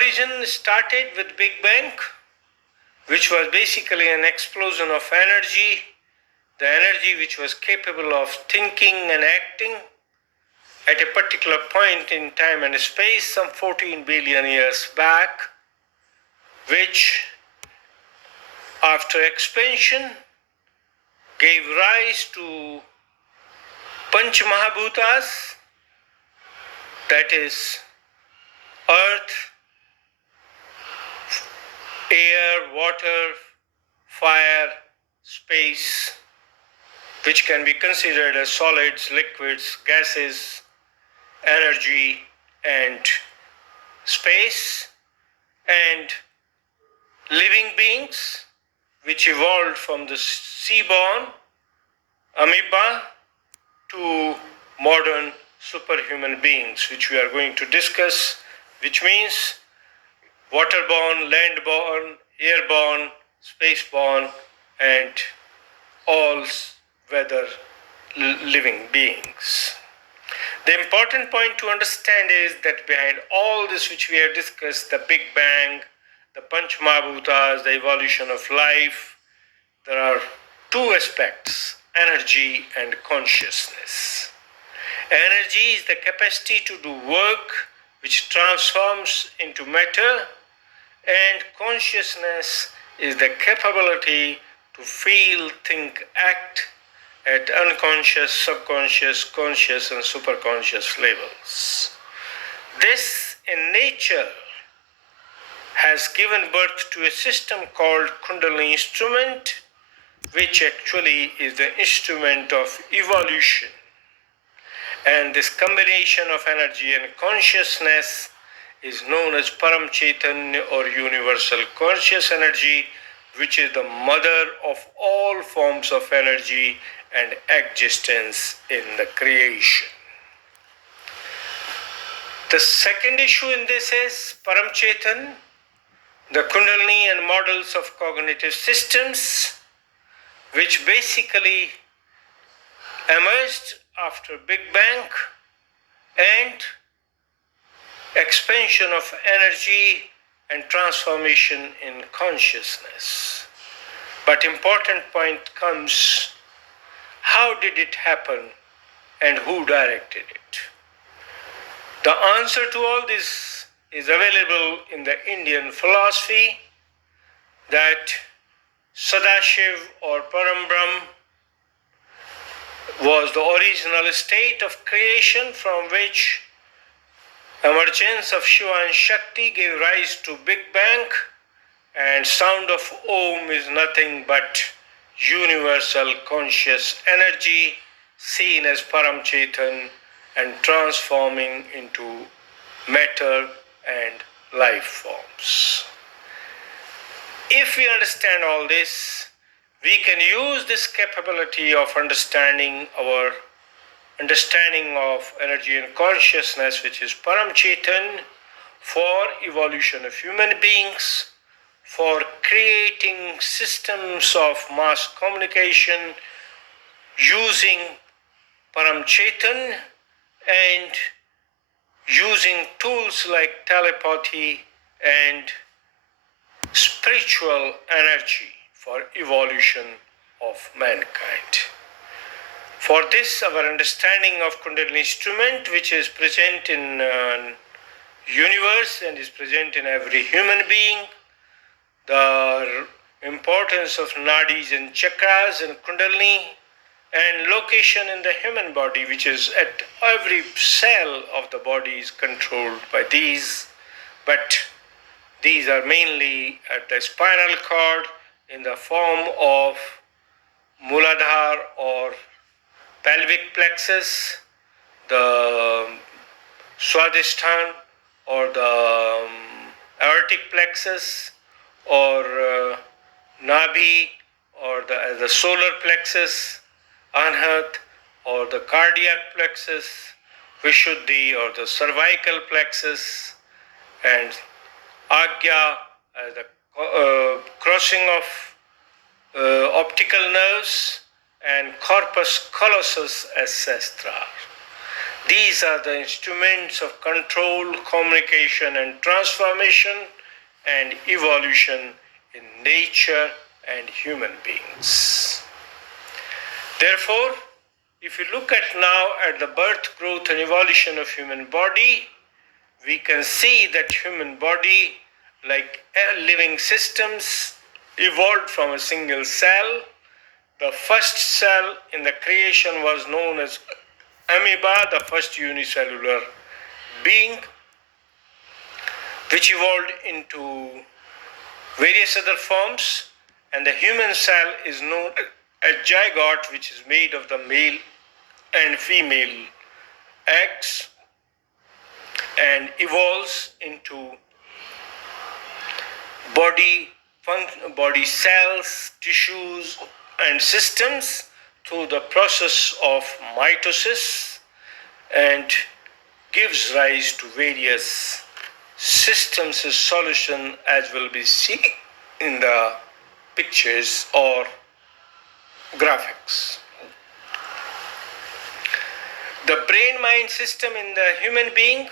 origin started with Big Bang, which was basically an explosion of energy, the energy which was capable of thinking and acting at a particular point in time and space some 14 billion years back, which after expansion gave rise to Panch Mahabhutas, that is earth, air, water, fire, space, which can be considered as solids, liquids, gases, energy, and space, and living beings, which evolved from the seaborn amoeba to modern superhuman beings, which we are going to discuss, which means waterborne, landborne, airborne, spaceborne, and all weather living beings. The important point to understand is that behind all this which we have discussed, the Big Bang, the Panch Mahabhutas, the evolution of life, there are two aspects: energy and consciousness. Energy is the capacity to do work which transforms into matter, and consciousness is the capability to feel, think, act at unconscious, subconscious, conscious, and superconscious levels. This in nature has given birth to a system called Kundalini instrument, which actually is the instrument of evolution. And this combination of energy and consciousness is known as Param Chaitanya or universal conscious energy, which is the mother of all forms of energy and existence in the creation. The second issue in this is Param Chaitanya, the Kundalini and models of cognitive systems, which basically emerged after Big Bang and expansion of energy and transformation in consciousness. But important point comes, how did it happen and who directed it? The answer to all this is available in the Indian philosophy, that Sadashiv or Param was the original state of creation from which emergence of Shiva and Shakti gave rise to Big Bang, and sound of Om is nothing but universal conscious energy seen as Param Chaitanya and transforming into matter and life forms. If we understand all this, we can use this capability of understanding our understanding of energy and consciousness, which is Param Chaitanya, for evolution of human beings, for creating systems of mass communication using Param Chaitanya and using tools like telepathy and spiritual energy for evolution of mankind. For this, our understanding of Kundalini instrument, which is present in universe and is present in every human being, the importance of nadis and chakras and Kundalini, and location in the human body, which is at every cell of the body is controlled by these, but these are mainly at the spinal cord in the form of Muladhara or pelvic plexus, the Swadhisthana or the aortic plexus, or Nabhi or the solar plexus, Anhat, or the cardiac plexus, Vishuddhi, or the cervical plexus, and Agya as the crossing of optical nerves, and corpus callosum as sestra. These are the instruments of control, communication, and transformation and evolution in nature and human beings. Therefore, if you look at now at the birth, growth, and evolution of human body, we can see that human body, like living systems, evolved from a single cell. The first cell in the creation was known as amoeba, the first unicellular being, which evolved into various other forms, and the human cell is known as zygote, which is made of the male and female eggs and evolves into body cells, tissues, and systems through the process of mitosis and gives rise to various systems as solution, as will be seen in the pictures or graphics. The brain-mind system in the human being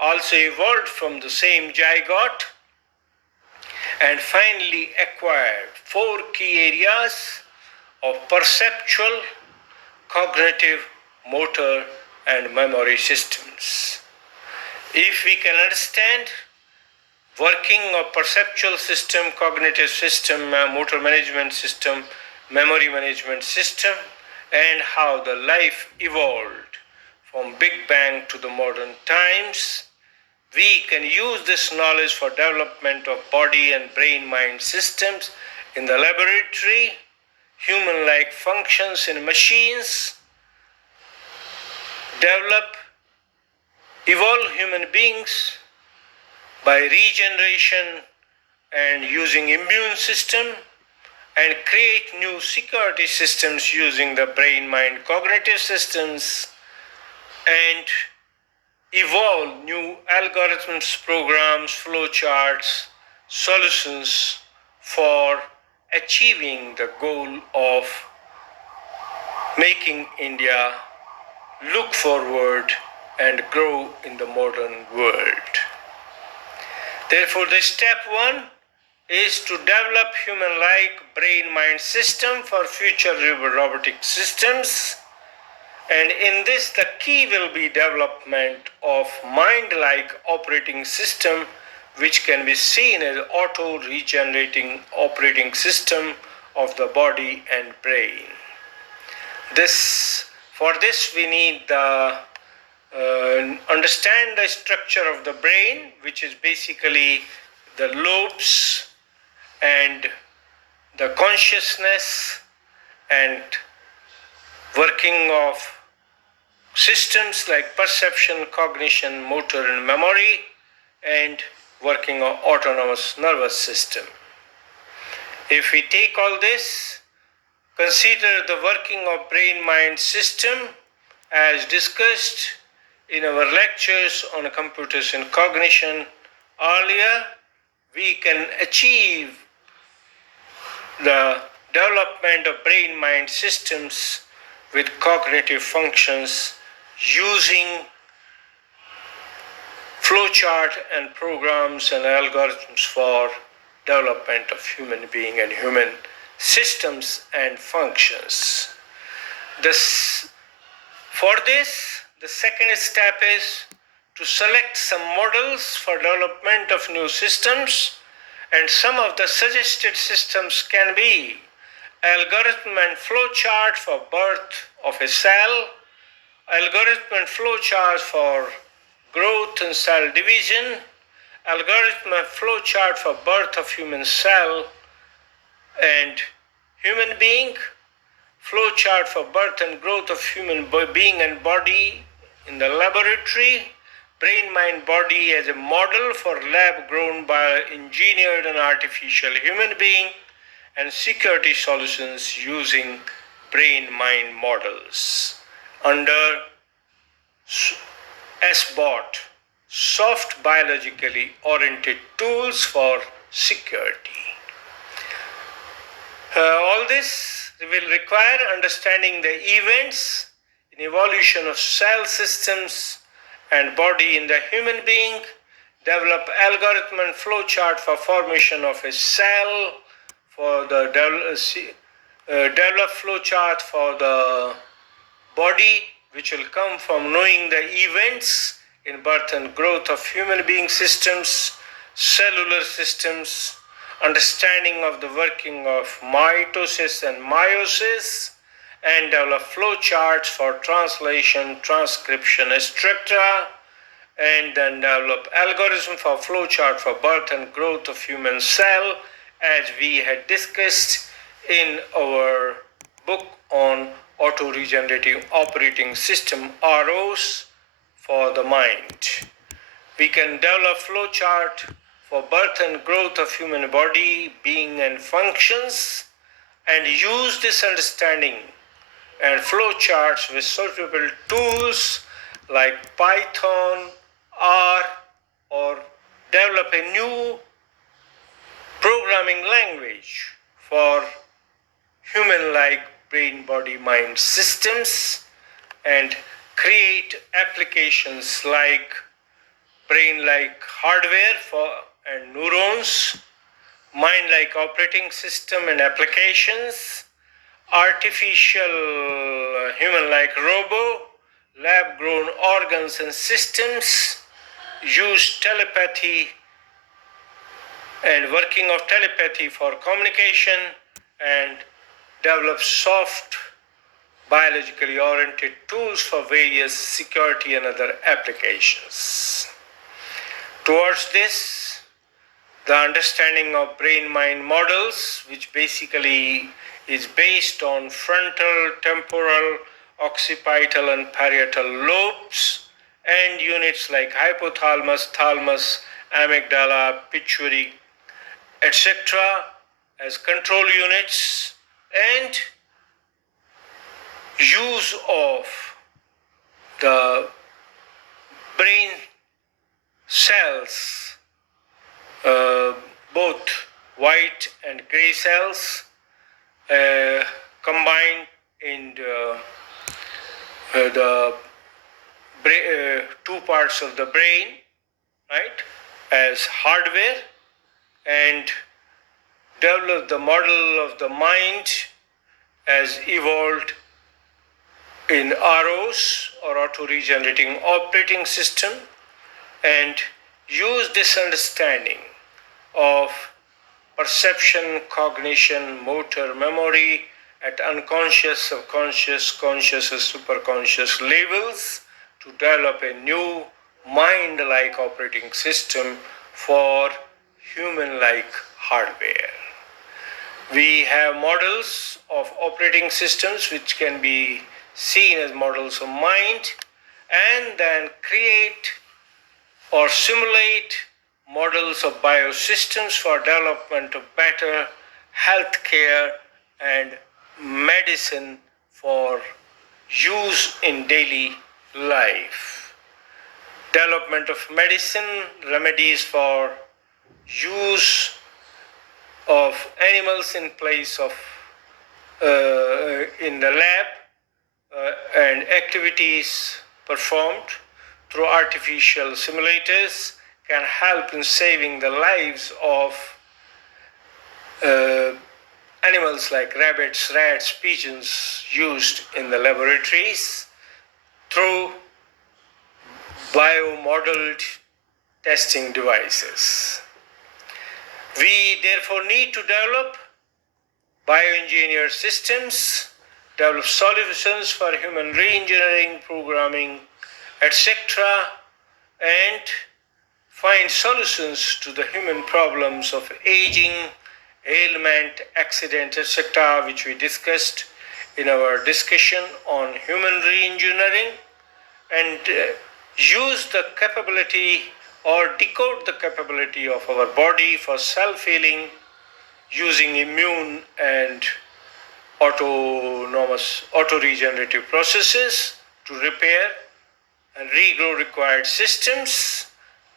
also evolved from the same zygote and finally acquired 4 key areas of perceptual, cognitive, motor, and memory systems. If we can understand working of perceptual system, cognitive system, motor management system, memory management system, and how the life evolved from Big Bang to the modern times, we can use this knowledge for development of body and brain-mind systems in the laboratory, human-like functions in machines, evolve human beings by regeneration and using immune system, and create new security systems using the brain-mind cognitive systems, and evolve new algorithms, programs, flowcharts, solutions for achieving the goal of making India look forward and grow in the modern world. Therefore, the step 1 is to develop human-like brain-mind system for future robotic systems. And in this, the key will be development of mind-like operating system, which can be seen as auto-regenerating operating system of the body and brain. For this, we need the understand the structure of the brain, which is basically the lobes and the consciousness and working of systems like perception, cognition, motor, and memory, and working of autonomous nervous system. If we take all this, consider the working of brain-mind system as discussed in our lectures on computers and cognition earlier, we can achieve the development of brain-mind systems with cognitive functions using flowchart and programs and algorithms for development of human being and human systems and functions. For this, the second step is to select some models for development of new systems, and some of the suggested systems can be algorithm and flowchart for birth of a cell, algorithm and flowchart for growth and cell division, algorithm and flowchart for birth of human cell and human being, flowchart for birth and growth of human being and body in the laboratory, brain-mind body as a model for lab-grown bioengineered and artificial human being, and security solutions using brain-mind models under SBOT, soft biologically oriented tools for security. All this will require understanding the events in evolution of cell systems and body in the human being, develop algorithm and flowchart for formation of a cell, for the develop flowchart for the body, which will come from knowing the events in birth and growth of human being systems, cellular systems, understanding of the working of mitosis and meiosis, and develop flowcharts for translation, transcription, etc., and then develop algorithm for flowchart for birth and growth of human cell, as we had discussed in our book on auto-regenerative operating system, ROS, for the mind. We can develop flowchart for birth and growth of human body, being and functions, and use this understanding and flowcharts with suitable tools like Python, R, or develop a new programming language for human-like brain, body, mind systems, and create applications like brain-like hardware for and neurons, mind-like operating system and applications, artificial human-like robo, lab-grown organs and systems, use telepathy and working of telepathy for communication, and develop soft biologically oriented tools for various security and other applications. Towards this, the understanding of brain-mind models, which basically is based on frontal, temporal, occipital and parietal lobes, and units like hypothalamus, thalamus, amygdala, pituitary, etc., as control units, and use of the brain cells, both white and gray cells, combined in the two parts of the brain, right, as hardware, and develop the model of the mind as evolved in ROS, or auto-regenerating operating system, and use this understanding of perception, cognition, motor, memory at unconscious, subconscious, conscious, and superconscious levels to develop a new mind-like operating system for human-like hardware. We have models of operating systems which can be seen as models of mind, and then create or simulate models of biosystems for development of better health care and medicine for use in daily life. Development of medicine, remedies for use of animals in place of in the lab, and activities performed through artificial simulators can help in saving the lives of animals like rabbits, rats, pigeons used in the laboratories through biomodeled testing devices. We therefore need to develop bioengineered systems, develop solutions for human re-engineering, programming, etc., and find solutions to the human problems of aging, ailment, accident, etc., which we discussed in our discussion on human re-engineering, and use the capability or decode the capability of our body for self-healing using immune and auto-regenerative processes to repair and regrow required systems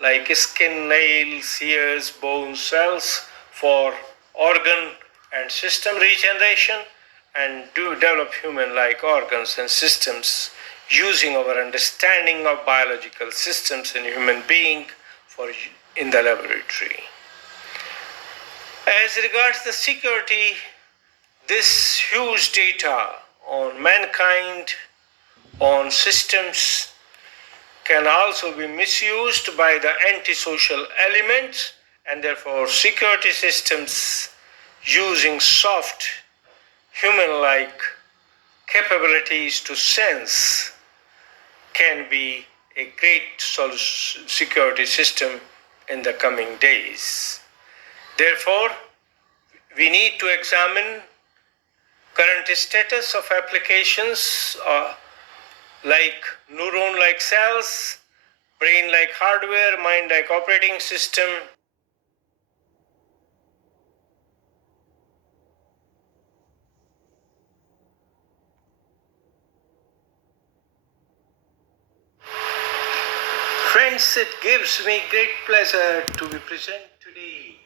like skin, nails, hairs, bones, cells for organ and system regeneration, and develop human-like organs and systems using our understanding of biological systems in human being in the laboratory. As regards the security, this huge data on mankind, on systems, can also be misused by the antisocial elements, and therefore security systems using soft, human-like capabilities to sense can be a great security system in the coming days. Therefore, we need to examine current status of applications like neuron-like cells, brain-like hardware, mind-like operating system. Friends, it gives me great pleasure to be present today